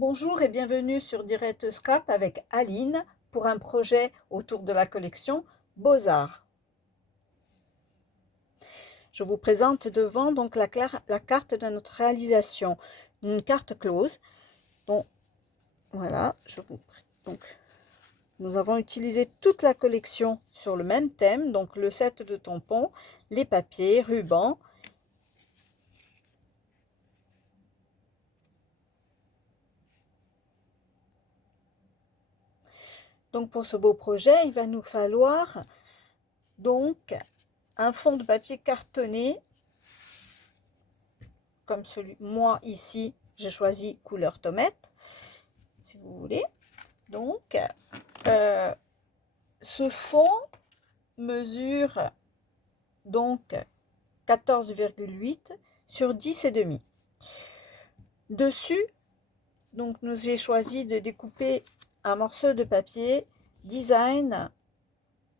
Bonjour et bienvenue sur Directscape avec Aline pour un projet autour de la collection Beaux-Arts. Je vous présente devant donc la carte de notre réalisation, une carte close. Donc voilà, donc nous avons utilisé toute la collection sur le même thème, donc le set de tampons, les papiers, rubans. Donc pour ce beau projet, il va nous falloir donc un fond de papier cartonné, comme celui, moi ici, j'ai choisi couleur tomate, si vous voulez. Donc, ce fond mesure donc 14,8 sur 10,5. Dessus, donc j'ai choisi de découper un morceau de papier design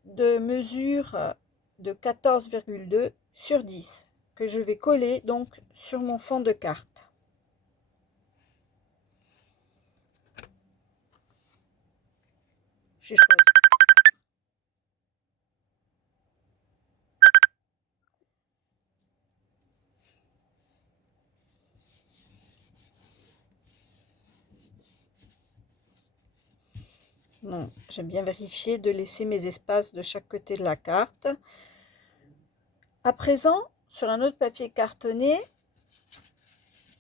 de mesure de 14,2 sur 10 que je vais coller donc sur mon fond de carte. J'ai choisi. J'aime bien vérifier de laisser mes espaces de chaque côté de la carte. À présent, sur un autre papier cartonné,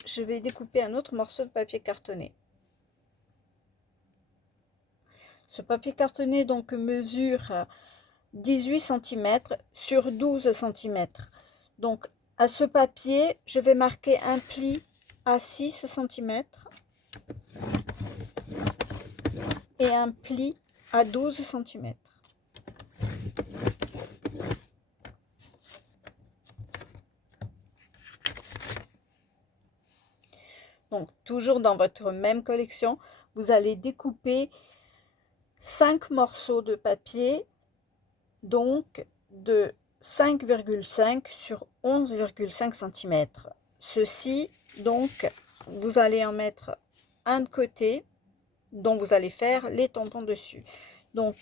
je vais découper un autre morceau de papier cartonné. Ce papier cartonné donc mesure 18 cm sur 12 cm. Donc à ce papier, je vais marquer un pli à 6 cm et un pli à 12 cm. Donc toujours dans votre même collection, vous allez découper 5 morceaux de papier, donc de 5,5 sur 11,5 cm. Ceci, donc, vous allez en mettre un de côté, dont vous allez faire les tampons dessus. Donc,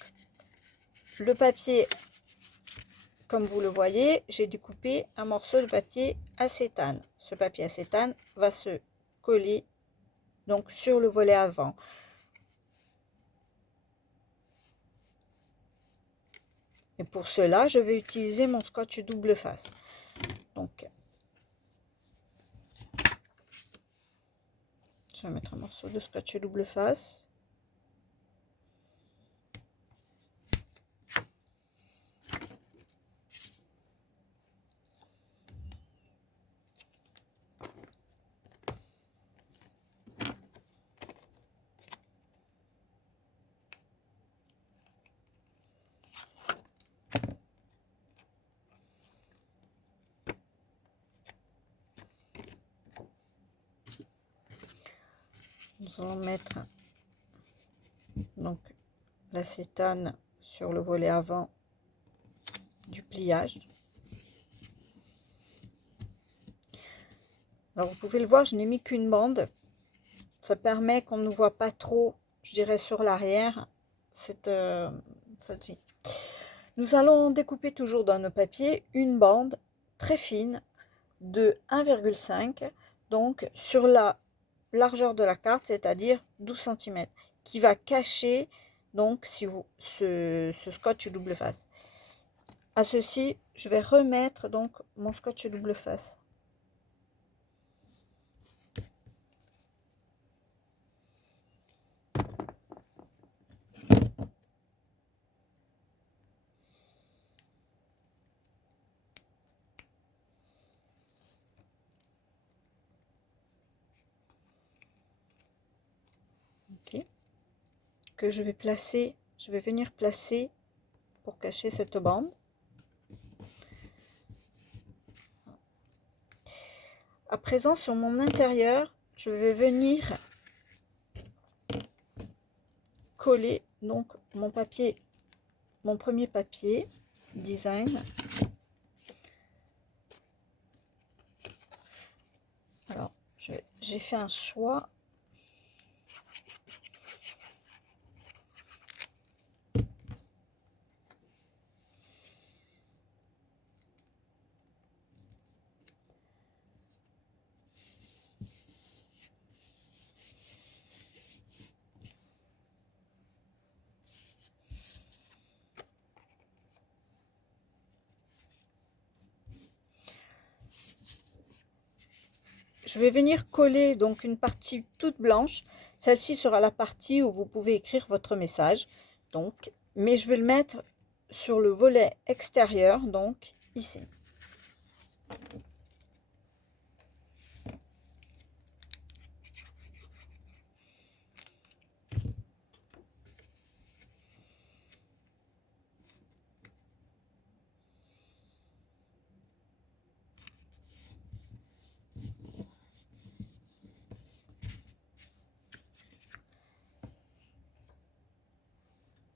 le papier, comme vous le voyez, j'ai découpé un morceau de papier acétane. Ce papier acétane va se coller donc sur le volet avant. Et pour cela, je vais utiliser mon scotch double face. Donc, je vais mettre un morceau de scotch double face. Nous allons mettre donc l'acétane sur le volet avant du pliage. Alors vous pouvez le voir, je n'ai mis qu'une bande. Ça permet qu'on ne voit pas trop, je dirais, sur l'arrière. Nous allons découper toujours dans nos papiers une bande très fine de 1,5, donc sur la largeur de la carte, c'est-à-dire 12 cm, qui va cacher donc ce scotch double face. À ceci, je vais remettre donc mon scotch double face. Okay. Que je vais venir placer pour cacher cette bande. À présent, sur mon intérieur, je vais venir coller donc mon premier papier design. Alors, j'ai fait un choix je vais venir coller donc une partie toute blanche. Celle-ci sera la partie où vous pouvez écrire votre message. Donc, mais je vais le mettre sur le volet extérieur, donc ici.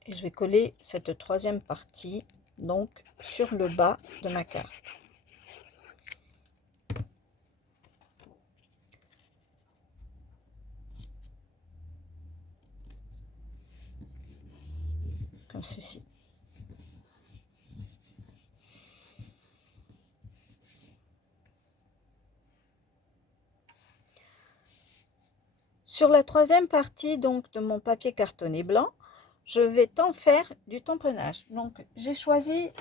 Et je vais coller cette troisième partie donc sur le bas de ma carte. Comme ceci. Sur la troisième partie donc de mon papier cartonné blanc, je vais faire du tamponnage. Donc j'ai choisi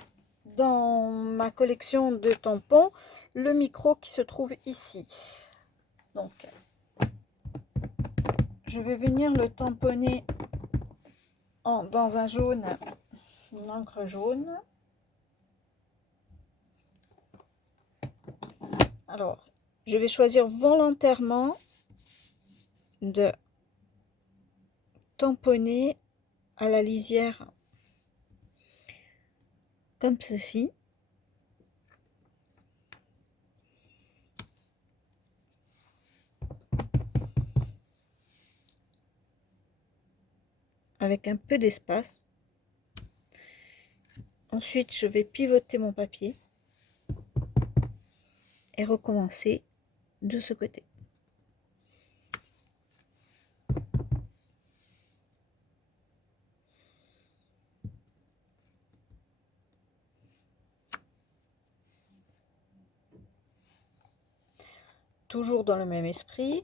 dans ma collection de tampons le micro qui se trouve ici. Donc je vais venir le tamponner dans un jaune, une encre jaune. Alors je vais choisir volontairement de tamponner à la lisière comme ceci. Avec un peu d'espace. Ensuite, je vais pivoter mon papier et recommencer de ce côté. Toujours dans le même esprit,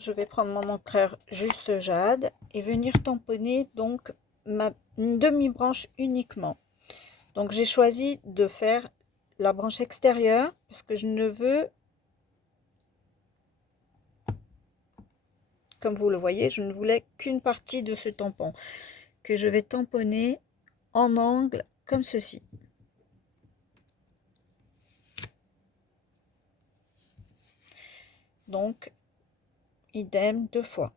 je vais prendre mon encreur juste jade et venir tamponner donc une demi-branche uniquement. Donc j'ai choisi de faire la branche extérieure parce que je ne veux, comme vous le voyez, je ne voulais qu'une partie de ce tampon que je vais tamponner en angle comme ceci. Donc idem 2 fois.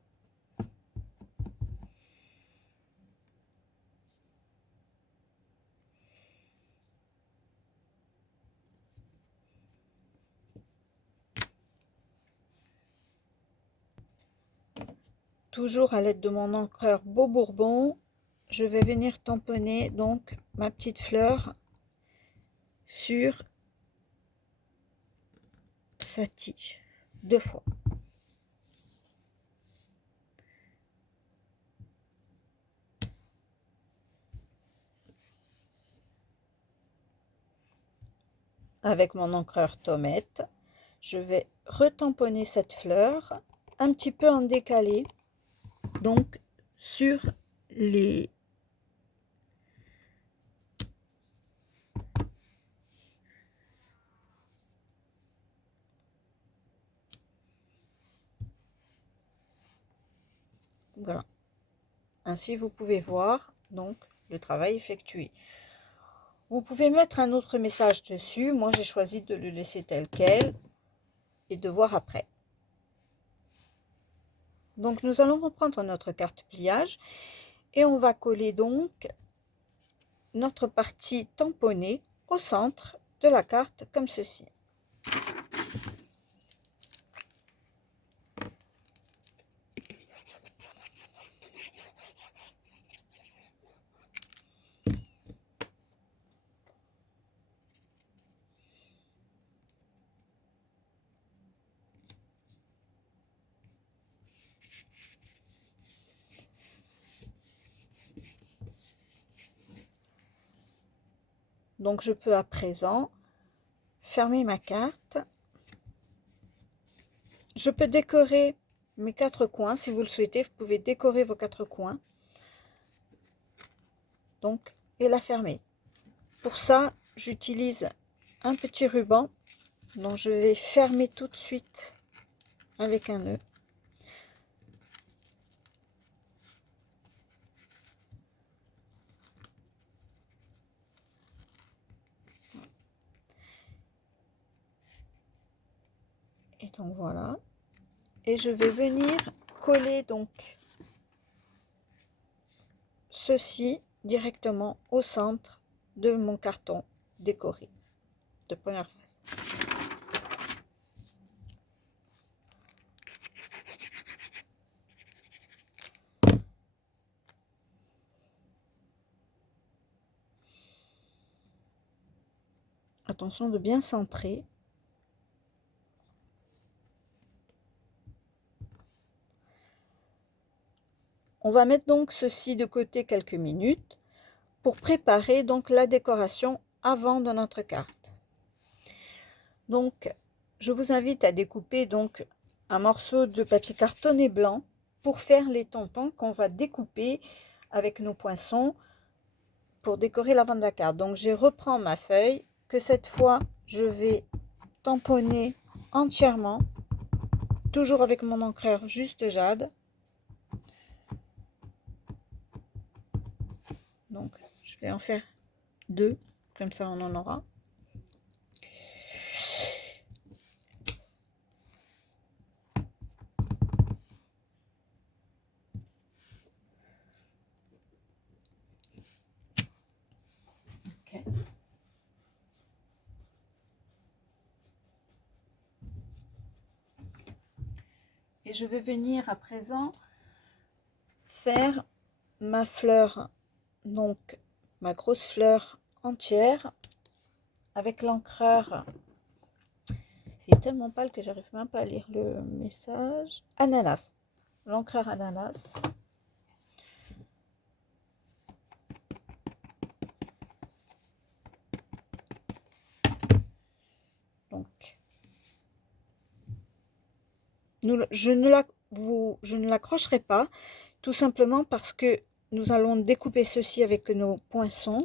Toujours à l'aide de mon encreur Beau Bourbon, je vais venir tamponner donc ma petite fleur sur sa tige 2 fois. Avec mon encreur Tomette, je vais retamponner cette fleur un petit peu en décalé, donc sur les voilà. Ainsi vous pouvez voir donc le travail effectué. Vous pouvez mettre un autre message dessus. Moi j'ai choisi de le laisser tel quel et de voir après. Donc nous allons reprendre notre carte pliage et on va coller donc notre partie tamponnée au centre de la carte comme ceci. Donc je peux à présent fermer ma carte. Je peux décorer mes 4 coins si vous le souhaitez. Vous pouvez décorer vos 4 coins. Donc, et la fermer. Pour ça, j'utilise un petit ruban dont je vais fermer tout de suite avec un nœud. Et donc voilà. Et je vais venir coller donc ceci directement au centre de mon carton décoré de première phase. Attention de bien centrer. On va mettre donc ceci de côté quelques minutes pour préparer donc la décoration avant de notre carte. Donc, je vous invite à découper donc un morceau de papier cartonné blanc pour faire les tampons qu'on va découper avec nos poinçons pour décorer l'avant de la carte. Donc, je reprends ma feuille que cette fois, je vais tamponner entièrement, toujours avec mon encreur juste jade. Donc, je vais en faire 2, comme ça on en aura. Okay. Et je vais venir à présent faire ma fleur, donc ma grosse fleur entière avec l'encreur. Il est tellement pâle que j'arrive même pas à lire le message. Ananas, l'encreur ananas. Donc, je ne l'accrocherai pas, tout simplement parce que nous allons découper ceci avec nos poinçons.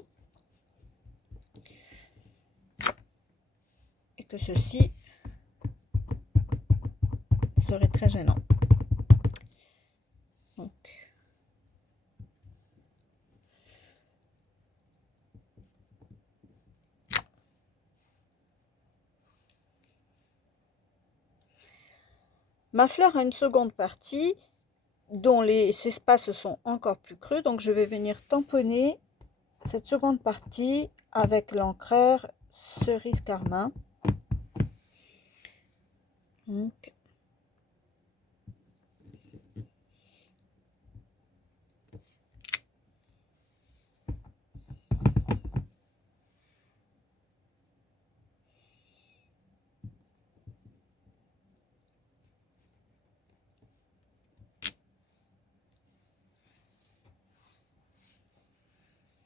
Et que ceci serait très gênant. Donc, ma fleur a une seconde partie dont les espaces sont encore plus creux, donc je vais venir tamponner cette seconde partie avec l'encreur cerise carmin. Donc,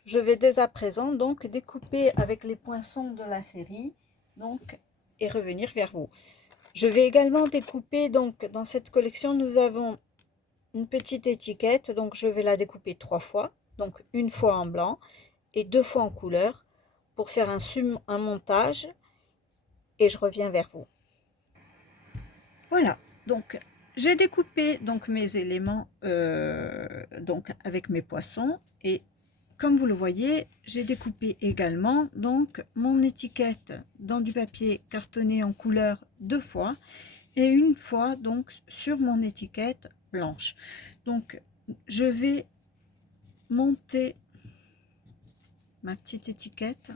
je vais dès à présent donc découper avec les poinçons de la série, donc, et revenir vers vous. Je vais également découper, donc dans cette collection nous avons une petite étiquette, donc je vais la découper 3 fois, donc une fois en blanc et 2 fois en couleur pour faire un montage, et je reviens vers vous. Voilà, donc j'ai découpé donc mes éléments donc avec mes poinçons, et comme vous le voyez, j'ai découpé également donc mon étiquette dans du papier cartonné en couleur 2 fois et une fois donc sur mon étiquette blanche. Donc je vais monter ma petite étiquette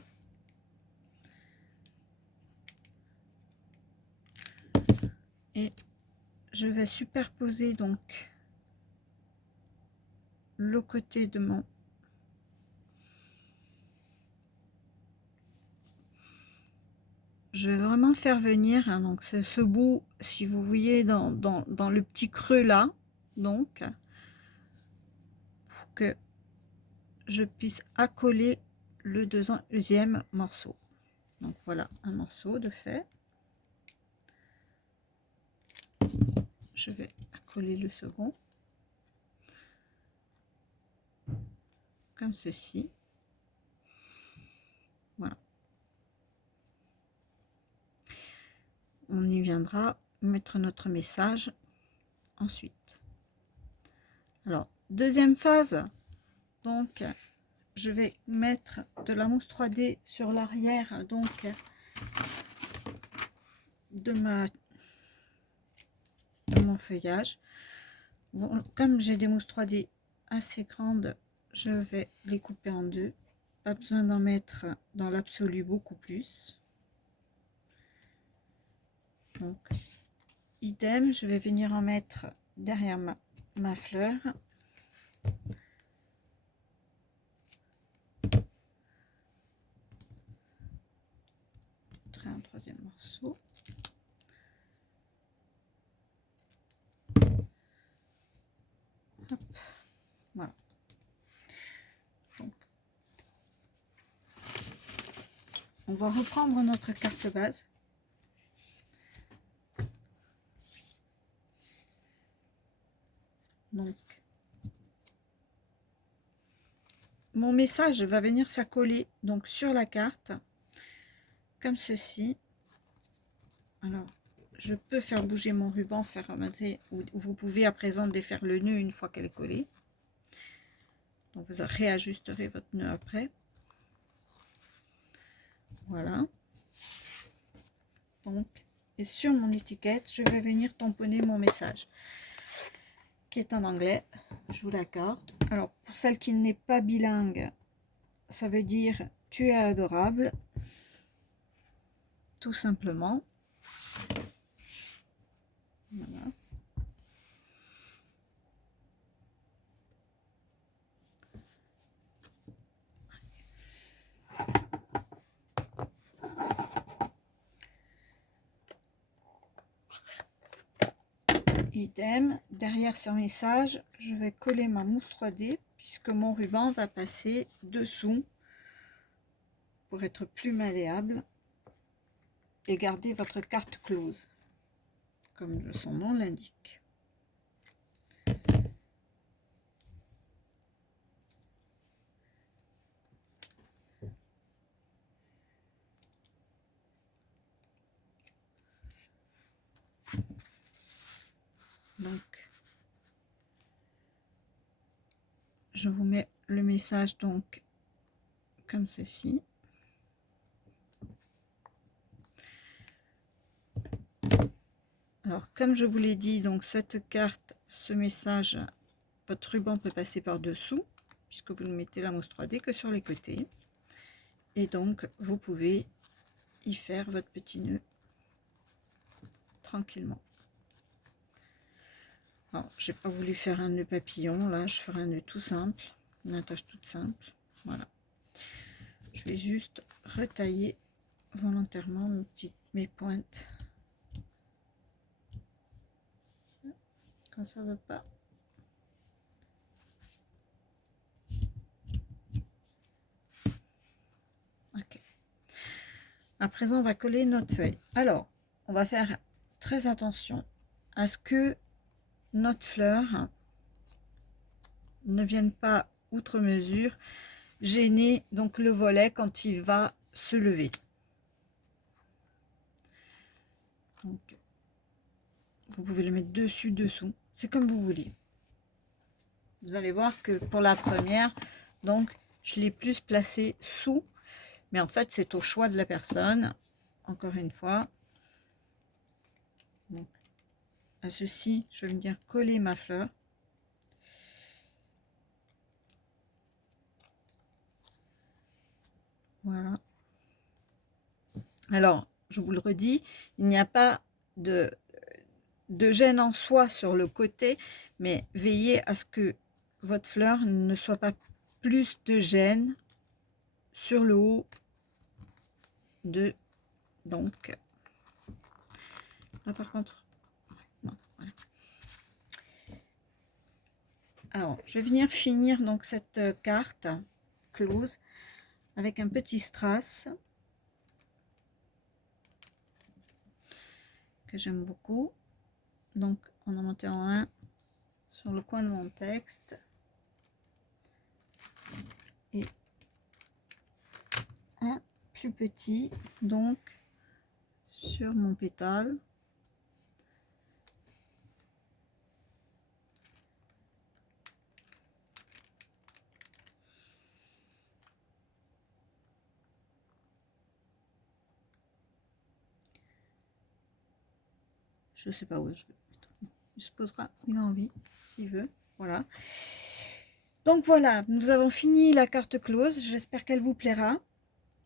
et je vais superposer donc le côté de mon je vais vraiment faire venir, hein, donc c'est ce bout, si vous voyez dans le petit creux là, donc pour que je puisse accoler le deuxième morceau. Donc voilà un morceau de fait. Je vais accoler le second comme ceci. Voilà. On y viendra mettre notre message ensuite. Alors, deuxième phase, donc je vais mettre de la mousse 3D sur l'arrière donc de mon feuillage. Bon, comme j'ai des mousses 3D assez grandes, je vais les couper en deux. Pas besoin d'en mettre dans l'absolu beaucoup plus. Donc, idem, je vais venir en mettre derrière ma fleur. Un troisième morceau. Hop, voilà. Donc, on va reprendre notre carte base. Donc, mon message va venir s'accoler donc sur la carte, comme ceci. Alors, je peux faire bouger mon ruban, faire remonter, ou vous pouvez à présent défaire le nœud une fois qu'elle est collée. Donc, vous réajusterez votre nœud après. Voilà. Donc, et sur mon étiquette, je vais venir tamponner mon message, qui est en anglais. Je vous l'accorde. Alors, pour celle qui n'est pas bilingue, ça veut dire « Tu es adorable », tout simplement. Voilà. Idem, derrière ce message, je vais coller ma mousse 3D puisque mon ruban va passer dessous pour être plus malléable et garder votre carte close, comme son nom l'indique. Donc, je vous mets le message donc comme ceci. Alors, comme je vous l'ai dit, donc cette carte, ce message, votre ruban peut passer par dessous, puisque vous ne mettez la mousse 3D que sur les côtés. Et donc, vous pouvez y faire votre petit nœud tranquillement. Alors, j'ai pas voulu faire un nœud papillon, là, je ferai un nœud tout simple, une attache toute simple. Voilà. Je vais juste retailler volontairement mes pointes. Quand ça va pas. Ok. À présent, on va coller notre feuille. Alors, on va faire très attention à ce que notre fleur ne vienne pas outre mesure gêner donc le volet quand il va se lever. Donc, vous pouvez le mettre dessus, dessous, c'est comme vous voulez. Vous allez voir que pour la première, donc je l'ai plus placé sous, mais en fait c'est au choix de la personne. Encore une fois, donc, à ceci, je vais venir coller ma fleur. Voilà. Alors, je vous le redis, il n'y a pas de gêne en soi sur le côté, mais veillez à ce que votre fleur ne soit pas plus de gêne sur le haut de... Donc, là par contre, non, voilà. Alors, je vais venir finir donc cette carte close avec un petit strass que j'aime beaucoup. Donc, en en montant un sur le coin de mon texte et un plus petit donc sur mon pétale. je sais pas où je vais mettre. Il se posera où il a envie, s'il veut. Voilà. Donc voilà, nous avons fini la carte close. J'espère qu'elle vous plaira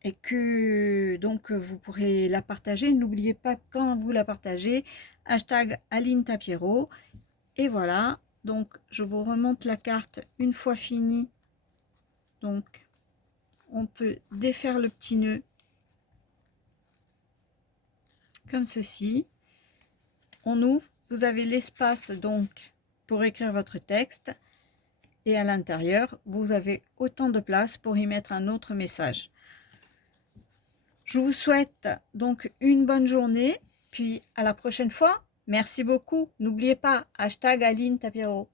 et que donc vous pourrez la partager. N'oubliez pas, quand vous la partagez, hashtag Aline Tapiero. Et voilà, donc je vous remonte la carte une fois finie. Donc on peut défaire le petit nœud comme ceci. On ouvre, vous avez l'espace donc pour écrire votre texte. Et à l'intérieur, vous avez autant de place pour y mettre un autre message. Je vous souhaite donc une bonne journée, puis à la prochaine fois. Merci beaucoup. N'oubliez pas, hashtag Aline Tapiero.